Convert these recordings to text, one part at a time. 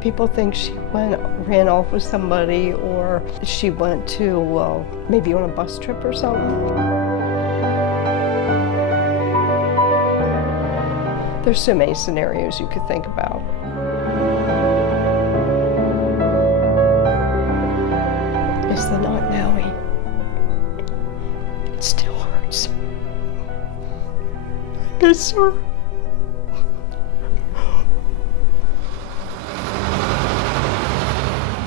of people think she ran off with somebody, or she went to maybe on a bus trip or something. There's so many scenarios you could think about. It's the not knowing. It still hurts. I miss her.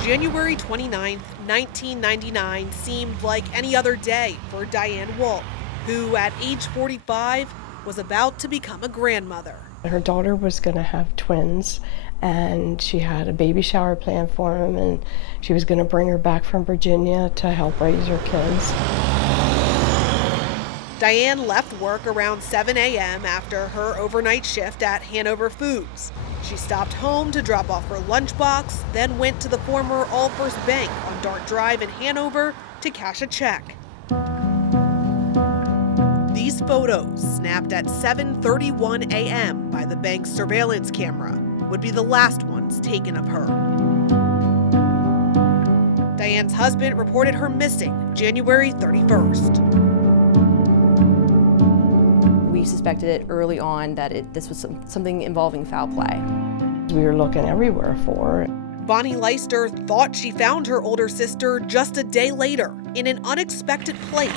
January 29th, 1999 seemed like any other day for Diane Wolf, who at age 45 was about to become a grandmother. Her daughter was going to have twins, and she had a baby shower planned for them, and she was going to bring her back from Virginia to help raise her kids. Diane left work around 7 a.m. after her overnight shift at Hanover Foods. She stopped home to drop off her lunchbox, then went to the former All First Bank on Dart Drive in Hanover to cash a check. These photos, snapped at 7:31 a.m. by the bank's surveillance camera, would be the last ones taken of her. Diane's husband reported her missing January 31st. We suspected it early on that this was something involving foul play. We were looking everywhere for her. Bonnie Leister thought she found her older sister just a day later in an unexpected place.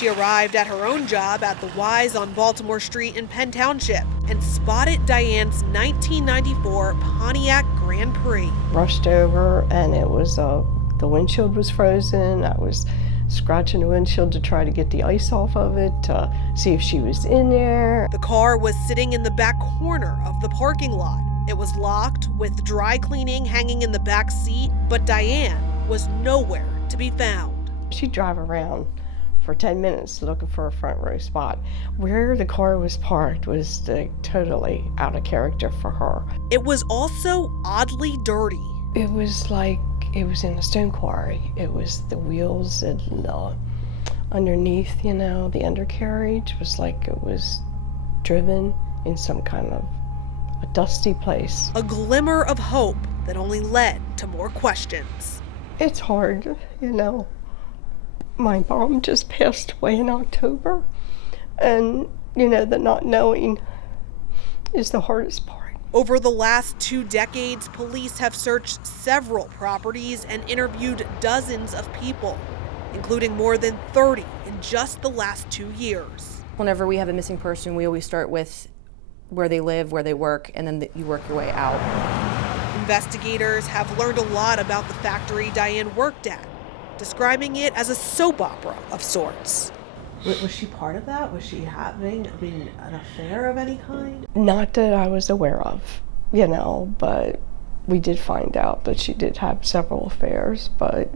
She arrived at her own job at the Wise on Baltimore Street in Penn Township and spotted Diane's 1994 Pontiac Grand Prix. Rushed over, and it was the windshield was frozen. I was scratching the windshield to try to get the ice off of it, to see if she was in there. The car was sitting in the back corner of the parking lot. It was locked with dry cleaning hanging in the back seat, but Diane was nowhere to be found. She'd drive around for 10 minutes looking for a front row spot. Where the car was parked was totally out of character for her. It was also oddly dirty. It was like it was in a stone quarry. It was the wheels and underneath, the undercarriage was like it was driven in some kind of a dusty place. A glimmer of hope that only led to more questions. It's hard, My mom just passed away in October, and, the not knowing is the hardest part. Over the last 2 decades, police have searched several properties and interviewed dozens of people, including more than 30 in just the last 2 years. Whenever we have a missing person, we always start with where they live, where they work, and then you work your way out. Investigators have learned a lot about the factory Diane worked at, describing it as a soap opera of sorts. Was she part of that? Was she having, an affair of any kind? Not that I was aware of, but we did find out that she did have several affairs, but,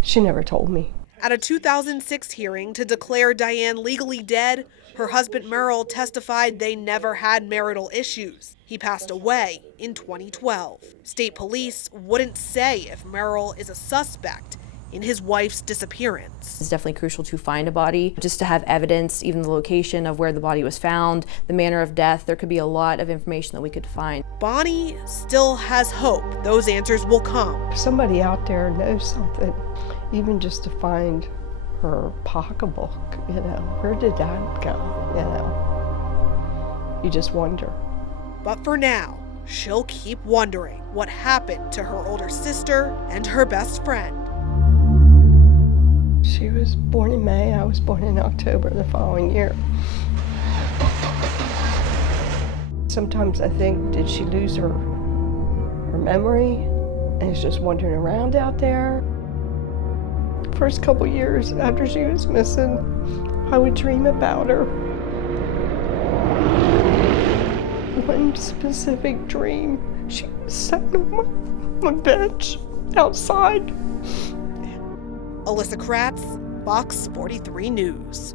she never told me. At a 2006 hearing to declare Diane legally dead, her husband Merrill testified they never had marital issues. He passed away in 2012. State police wouldn't say if Merrill is a suspect in his wife's disappearance. It's definitely crucial to find a body, just to have evidence, even the location of where the body was found, the manner of death. There could be a lot of information that we could find. Bonnie still has hope those answers will come. If somebody out there knows something, even just to find her pocketbook, where did that go, You just wonder. But for now, she'll keep wondering what happened to her older sister and her best friend. She was born in May, I was born in October the following year. Sometimes I think, did she lose her memory and is just wandering around out there? First couple years after she was missing, I would dream about her. One specific dream, she was sitting on my bench outside. Alyssa Kratz, Fox 43 News.